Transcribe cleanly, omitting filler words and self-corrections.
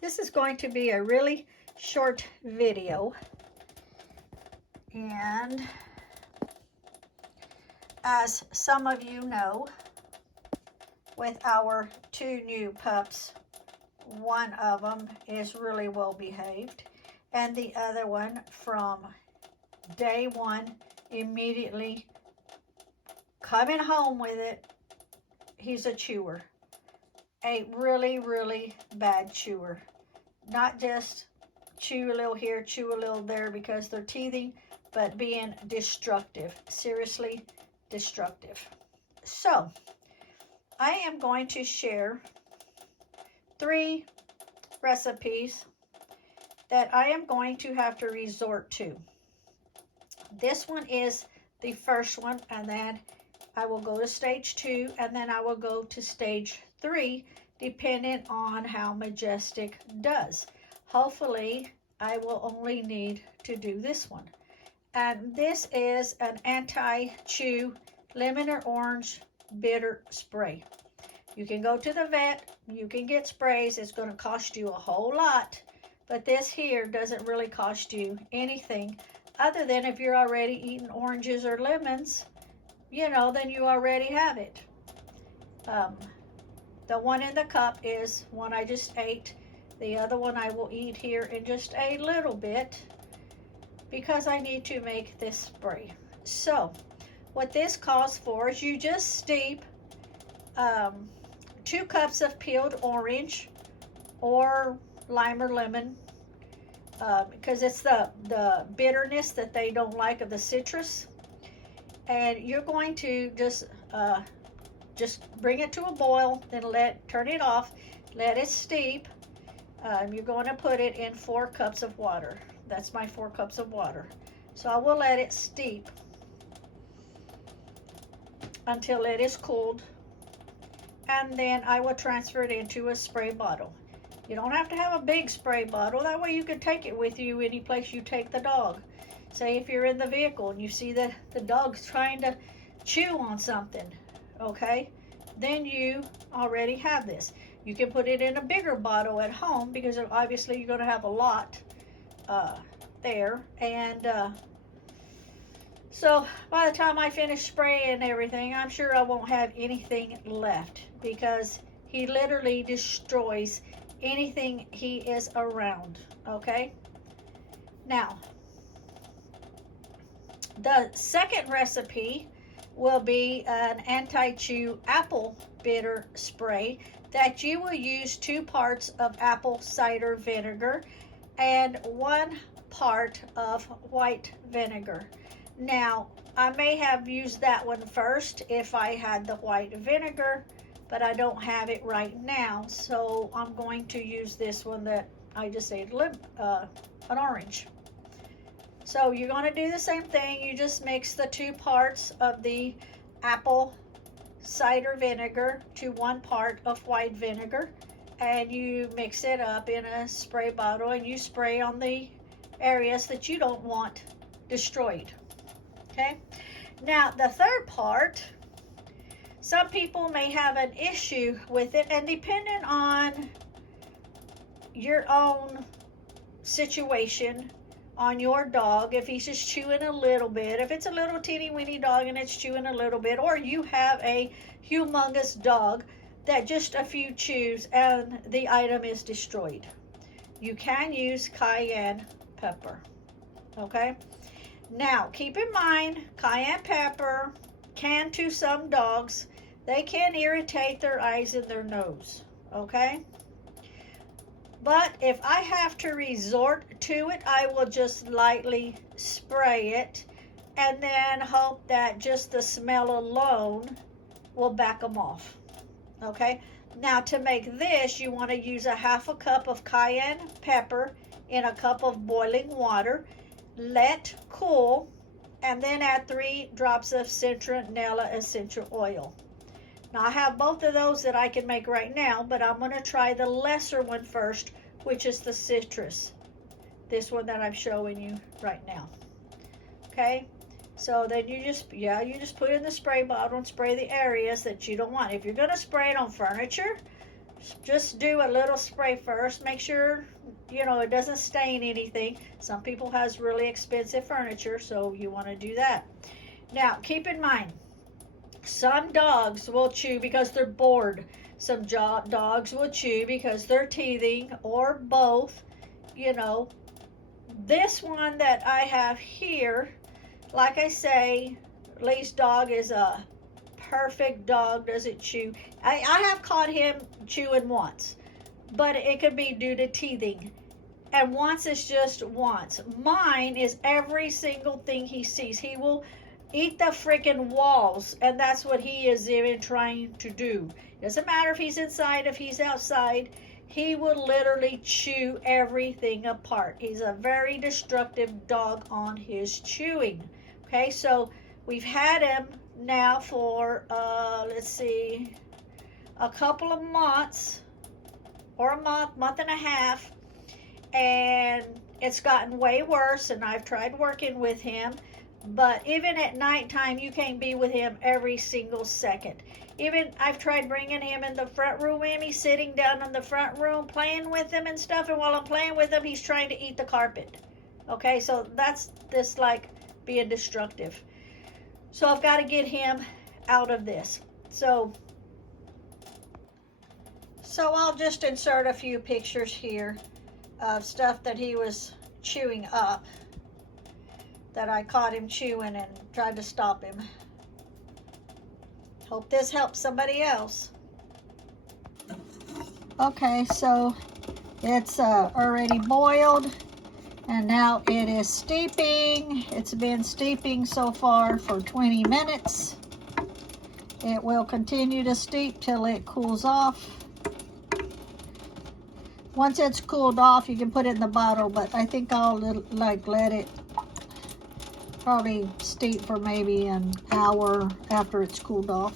This is going to be a really short video, and as some of you know, with our two new pups, one of them is really well behaved, and the other one from day one, immediately coming home with it, he's a chewer. A really, really bad chewer. Not just chew a little here, chew a little there because they're teething, but being destructive. Seriously destructive. So, I am going to share 3 recipes that I am going to have to resort to. This one is the first one, and then I will go to stage 2, and then I will go to stage 3, depending on how Majestic does. Hopefully, I will only need to do this one. And this is an anti-chew lemon or orange bitter spray. You can go to the vet, you can get sprays. It's going to cost you a whole lot, but this here doesn't really cost you anything other than if you're already eating oranges or lemons, you know, then you already have it. The one in the cup is one I just ate. The other one I will eat here in just a little bit because I need to make this spray. So, what this calls for is you just steep 2 cups of peeled orange or lime or lemon, because it's the bitterness that they don't like of the citrus. And you're going to just bring it to a boil, then turn it off, let it steep. You're going to put it in 4 cups of water. That's my 4 cups of water. So I will let it steep until it is cooled, and then I will transfer it into a spray bottle. You don't have to have a big spray bottle. That way you can take it with you any place you take the dog. Say if you're in the vehicle and you see that the dog's trying to chew on something, okay, then you already have this. You can put it in a bigger bottle at home because obviously you're going to have a lot there. And so by the time I finish spraying everything, I'm sure I won't have anything left because he literally destroys anything he is around, okay? Now, the second recipe will be an anti-chew apple bitter spray that you will use 2 parts of apple cider vinegar and 1 part of white vinegar. Now, I may have used that one first if I had the white vinegar, but I don't have it right now, so I'm going to use this one that I just ate, an orange. So you're going to do the same thing. You just mix the 2 parts of the apple cider vinegar to 1 part of white vinegar, and you mix it up in a spray bottle, and you spray on the areas that you don't want destroyed. Okay? Now, the third part, some people may have an issue with it, and depending on your own situation, on your dog, if he's just chewing a little bit, if it's a little teeny weeny dog and it's chewing a little bit, or you have a humongous dog that just a few chews and the item is destroyed, you can use cayenne pepper. Okay? Now, keep in mind, cayenne pepper can, to some dogs, they can irritate their eyes and their nose. Okay? But if I have to resort to it, I will just lightly spray it and then hope that just the smell alone will back them off. Okay? Now, to make this, you want to use a 1/2 cup of cayenne pepper in a cup of boiling water. Let cool, and then add 3 drops of citronella essential oil. Now, I have both of those that I can make right now, but I'm going to try the lesser one first, which is the citrus. This one that I'm showing you right now. Okay? So then you just put it in the spray bottle and spray the areas that you don't want. If you're going to spray it on furniture, Just do a little spray first. Make sure, you know, it doesn't stain anything. Some people has really expensive furniture, so you want to do that. Now, keep in mind, some dogs will chew because they're bored. Some dogs will chew because they're teething, or both. You know, this one that I have here, like I say, Lee's dog is a perfect dog, doesn't chew. I have caught him chewing once, but it could be due to teething. And once is just once. Mine is every single thing he sees. He will eat the freaking walls, and that's what he is even trying to do. Doesn't matter if he's inside, if he's outside, he will literally chew everything apart. He's a very destructive dog on his chewing. Okay, so we've had him now for, let's see, a couple of months, or a month and a half, and it's gotten way worse, and I've tried working with him, but even at nighttime, you can't be with him every single second. Even I've tried bringing him in the front room with me, sitting down in the front room, playing with him and stuff, and while I'm playing with him, he's trying to eat the carpet. Okay, so that's just like being destructive. So I've got to get him out of this. So I'll just insert a few pictures here of stuff that he was chewing up, that I caught him chewing and tried to stop him. Hope this helps somebody else. Okay, so it's already boiled, and now it is steeping. It's been steeping so far for 20 minutes. It will continue to steep till it cools off. Once it's cooled off, you can put it in the bottle, but I think I'll let it probably steep for maybe an hour after it's cooled off.